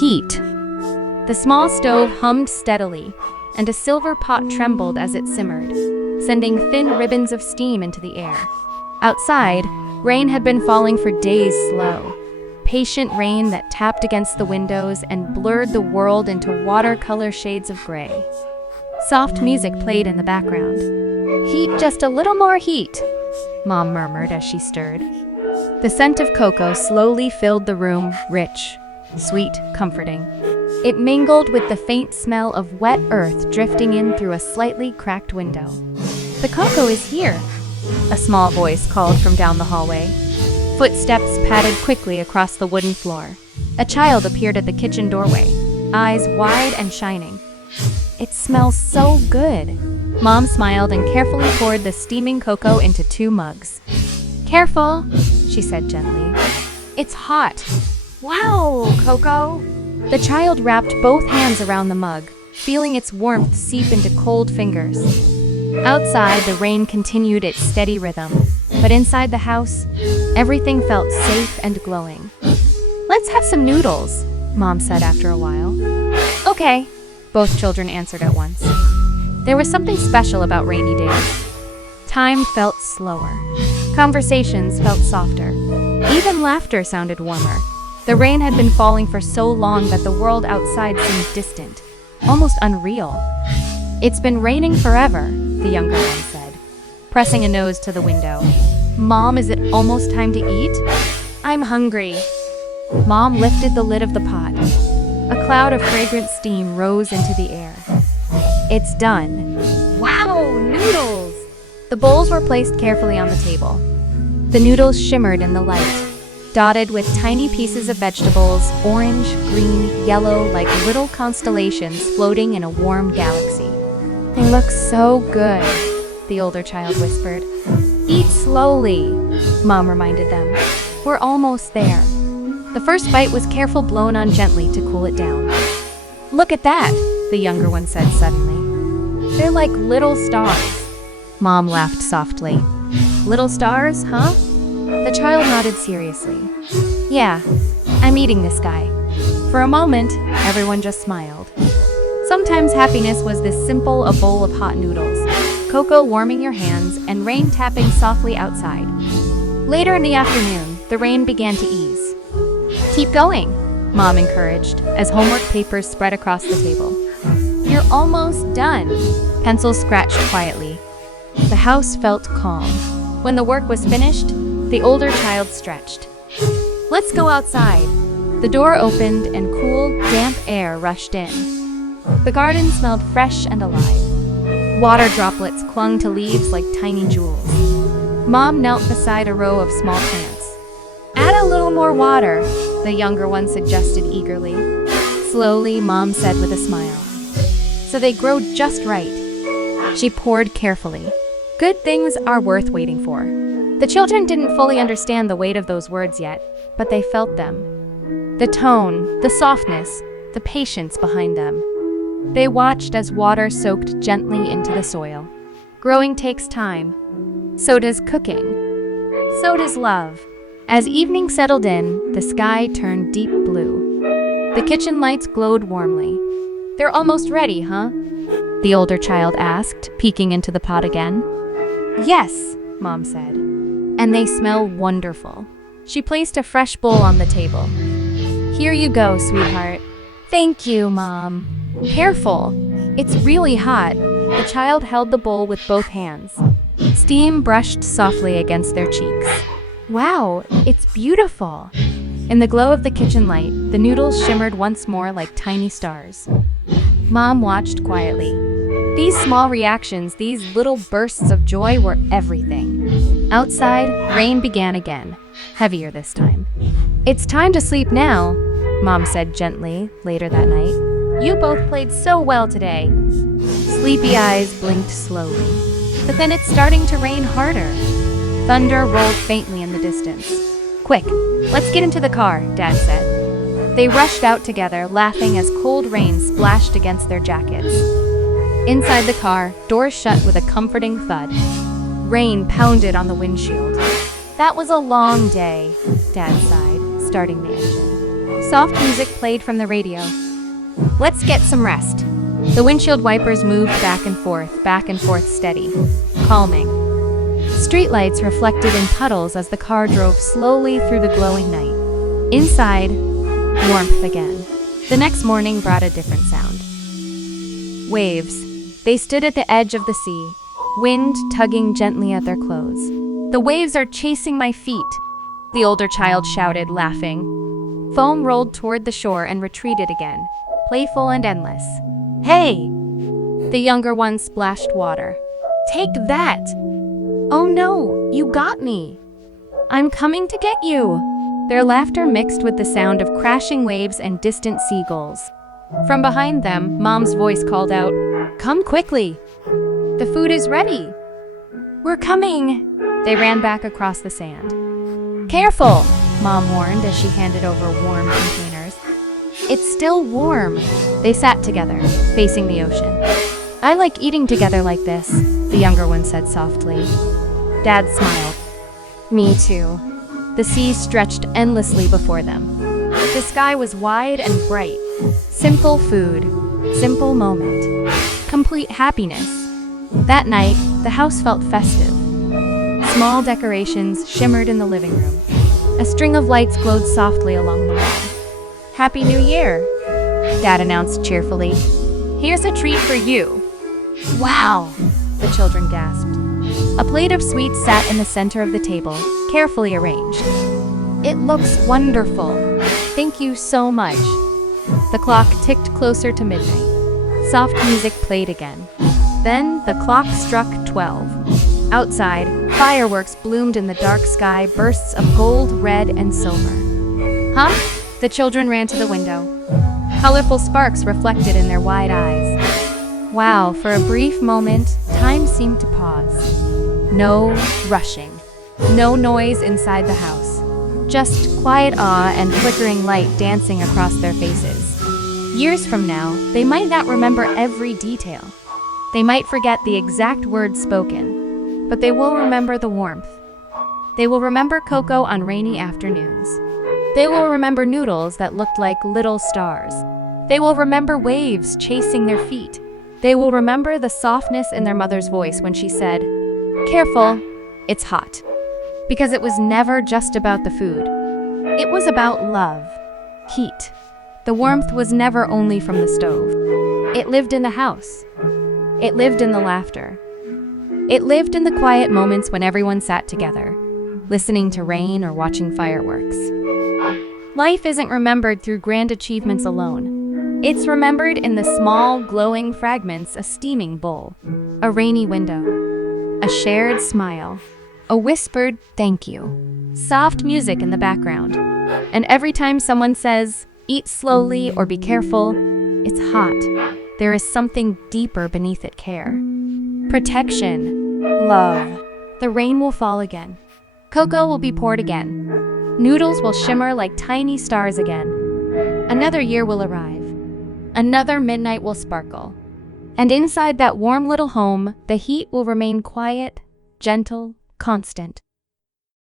Heat. The small stove hummed steadily, and a silver pot trembled as it simmered, sending thin ribbons of steam into the air. Outside, rain had been falling for days slow. Patient rain that tapped against the windows and blurred the world into watercolor shades of gray. Soft music played in the background. "Heat, just a little more heat," Mom murmured as she stirred. The scent of cocoa slowly filled the room, rich, sweet, comforting. It mingled with the faint smell of wet earth drifting in through a slightly cracked window. "The cocoa is here," a small voice called from down the hallway. Footsteps padded quickly across the wooden floor. A child appeared at the kitchen doorway, eyes wide and shining. "It smells so good." Mom smiled and carefully poured the steaming cocoa into 2 mugs. "Careful," she said gently. "It's hot." "Wow, Coco!" The child wrapped both hands around the mug, feeling its warmth seep into cold fingers. Outside, the rain continued its steady rhythm, but inside the house, everything felt safe and glowing. "Let's have some noodles," Mom said after a while. "Okay," both children answered at once. There was something special about rainy days. Time felt slower. Conversations felt softer. Even laughter sounded warmer. The rain had been falling for so long that the world outside seemed distant, almost unreal. "It's been raining forever," the younger one said, pressing a nose to the window. "Mom, is it almost time to eat?" "I'm hungry." Mom lifted the lid of the pot. A cloud of fragrant steam rose into the air. "It's done." "Wow, noodles!" The bowls were placed carefully on the table. The noodles shimmered in the light, dotted with tiny pieces of vegetables, orange, green, yellow, like little constellations floating in a warm galaxy. "They look so good," the older child whispered. "Eat slowly," Mom reminded them. "We're almost there." The first bite was careful blown on gently to cool it down. "Look at that," the younger one said suddenly. "They're like little stars." Mom laughed softly. "Little stars, huh?" The child nodded seriously. "Yeah, I'm eating this guy." For a moment, everyone just smiled. Sometimes happiness was this simple: a bowl of hot noodles, cocoa warming your hands, and rain tapping softly outside. Later in the afternoon, the rain began to ease. "Keep going," Mom encouraged, as homework papers spread across the table. "You're almost done." Pencils scratched quietly. The house felt calm. When the work was finished, the older child stretched. "Let's go outside." The door opened and cool, damp air rushed in. The garden smelled fresh and alive. Water droplets clung to leaves like tiny jewels. Mom knelt beside a row of small plants. "Add a little more water," the younger one suggested eagerly. Slowly, Mom said with a smile. "So they grow just right." She poured carefully. Good things are worth waiting for. The children didn't fully understand the weight of those words yet, but they felt them. The tone, the softness, the patience behind them. They watched as water soaked gently into the soil. Growing takes time. So does cooking. So does love. As evening settled in, the sky turned deep blue. The kitchen lights glowed warmly. "They're almost ready, huh?" the older child asked, peeking into the pot again. "Yes," Mom said. "And they smell wonderful." She placed a fresh bowl on the table. "Here you go, sweetheart." "Thank you, Mom." "Careful. It's really hot." The child held the bowl with both hands. Steam brushed softly against their cheeks. "Wow, it's beautiful." In the glow of the kitchen light, the noodles shimmered once more like tiny stars. Mom watched quietly. These small reactions, these little bursts of joy were everything. Outside, rain began again, heavier this time. "It's time to sleep now," Mom said gently later that night. "You both played so well today." Sleepy eyes blinked slowly. But then it's starting to rain harder. Thunder rolled faintly in the distance. "Quick, let's get into the car," Dad said. They rushed out together, laughing as cold rain splashed against their jackets. Inside the car, doors shut with a comforting thud. Rain pounded on the windshield. "That was a long day," Dad sighed, starting the engine. Soft music played from the radio. Let's get some rest. The windshield wipers moved back and forth steady, calming. Streetlights reflected in puddles as the car drove slowly through the glowing night. Inside, warmth again. The next morning brought a different sound. Waves. They stood at the edge of the sea, wind tugging gently at their clothes. The waves are chasing my feet, the older child shouted, laughing. Foam rolled toward the shore and retreated again, playful and endless. Hey! The younger one splashed water. Take that! Oh no, you got me! I'm coming to get you! Their laughter mixed with the sound of crashing waves and distant seagulls. From behind them, Mom's voice called out, "Come quickly! The food is ready!" "We're coming!" They ran back across the sand. "Careful!" Mom warned as she handed over warm containers. "It's still warm." They sat together, facing the ocean. "I like eating together like this," the younger one said softly. Dad smiled. "Me too." The sea stretched endlessly before them. The sky was wide and bright. Simple food, simple moment, complete happiness. That night, the house felt festive. Small decorations shimmered in the living room. A string of lights glowed softly along the wall. "Happy New Year," Dad announced cheerfully. "Here's a treat for you." "Wow," the children gasped. A plate of sweets sat in the center of the table, carefully arranged. "It looks wonderful. Thank you so much." The clock ticked closer to midnight. Soft music played again. Then the clock struck 12. Outside, fireworks bloomed in the dark sky, bursts of gold, red, and silver. "Huh?" The children ran to the window. Colorful sparks reflected in their wide eyes. Wow, for a brief moment, time seemed to pause. No rushing. No noise inside the house. Just quiet awe and flickering light dancing across their faces. Years from now, they might not remember every detail. They might forget the exact words spoken, but they will remember the warmth. They will remember cocoa on rainy afternoons. They will remember noodles that looked like little stars. They will remember waves chasing their feet. They will remember the softness in their mother's voice when she said, "Careful, it's hot." Because it was never just about the food. It was about love, heat. The warmth was never only from the stove. It lived in the house. It lived in the laughter. It lived in the quiet moments when everyone sat together, listening to rain or watching fireworks. Life isn't remembered through grand achievements alone. It's remembered in the small, glowing fragments: a steaming bowl, a rainy window, a shared smile, a whispered thank you, soft music in the background. And every time someone says, "Eat slowly" or "Be careful," it's hot. There is something deeper beneath it: care, protection, love. The rain will fall again. Cocoa will be poured again. Noodles will shimmer like tiny stars again. Another year will arrive. Another midnight will sparkle. And inside that warm little home, the heat will remain quiet, gentle, constant.